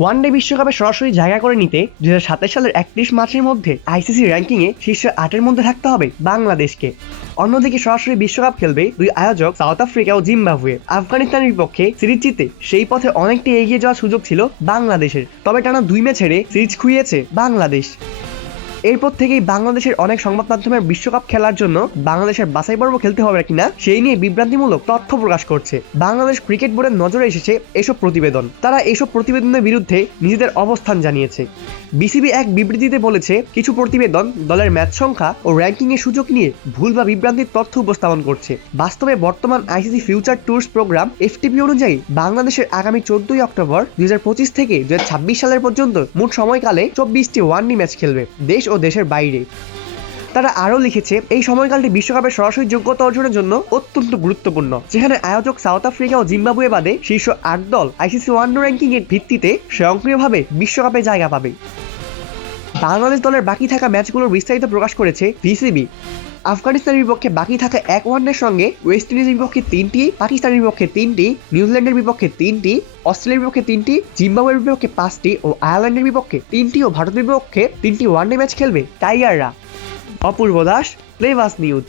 One day বিশ্বকাপে সরাসরি জায়গা করে নিতে 2027 সালের 31 মার্চের মধ্যে আইসিসি র্যাঙ্কিংয়ে শীর্ষ 8-এর মধ্যে থাকতে হবে বাংলাদেশকে। অন্যদিকে সরাসরি বিশ্বকাপ খেলবে দুই আয়োজক সাউথ আফ্রিকা ও জিম্বাবুয়ে। আফগানিস্তানের বিপক্ষে সিরিজ জিতে সেই পথে অনেকটা এগিয়ে যাওয়ার সুযোগ ছিল বাংলাদেশের, তবে টানা 2 ম্যাচ হেরে সিরিজ খুইয়েছে বাংলাদেশ। এরপর থেকেই বাংলাদেশের অনেক সংবাদ মাধ্যমের বিশ্বকাপ খেলার জন্য বাংলাদেশের বাছাই পর্ব খেলতে হবে কিনা সেই নিয়ে বিভ্রান্তিমূলক তথ্য প্রকাশ করছে। বাংলাদেশ ক্রিকেট বোর্ডের নজরে এসেছে এসব প্রতিবেদন। তারা এসব প্রতিবেদনের বিরুদ্ধে নিজেদের অবস্থান জানিয়েছে। বিসিবি এক বিবৃতিতে বলেছে, কিছু প্রতিবেদন দলের ম্যাচ সংখ্যা ও র্যাঙ্কিং এর সুযোগ নিয়ে ভুল বা বিভ্রান্তির তথ্য উপস্থাপন করছে। বাস্তবে বর্তমান ICC future tours program FTP অনুযায়ী বাংলাদেশের আগামী 14 অক্টোবর 2025 থেকে 2026 সালের পর্যন্ত মোট সময়কালে 24টি ওয়ানডে ম্যাচ খেলবে দেশ ও দেশের বাইরে। তারা আরও লিখেছে, এই সময়কালটি বিশ্বকাপের সরাসরি যোগ্যতা অর্জনের জন্য অত্যন্ত গুরুত্বপূর্ণ, যেখানে আয়োজক সাউথ আফ্রিকা ও জিম্বাবুয়ে বাদে শীর্ষ 8 দল আইসিসি ওয়ানডে র্যাঙ্কিং এর ভিত্তিতে স্বয়ংক্রিয়ভাবে বিশ্বকাপে জায়গা পাবে। বাংলাদেশ দলের বাকি থাকা ম্যাচগুলোর বিস্তারিত প্রকাশ করেছে বিসিবি। আফগানিস্তানের বিপক্ষে বাকি থাকা এক ওয়ানডের সঙ্গে ওয়েস্ট ইন্ডিজের বিপক্ষে 3টি, পাকিস্তানের বিপক্ষে 3টি, নিউজিল্যান্ডের বিপক্ষে 3টি, অস্ট্রেলিয়ার বিপক্ষে 3টি, জিম্বাবুয়ের বিপক্ষে 5টি ও আয়ারল্যান্ডের বিপক্ষে 3টি ও ভারতের বিপক্ষে 3টি ওয়ানডে ম্যাচ খেলবে টাইগাররা। অপূর্ব দাস, প্লেবাস নিউজ।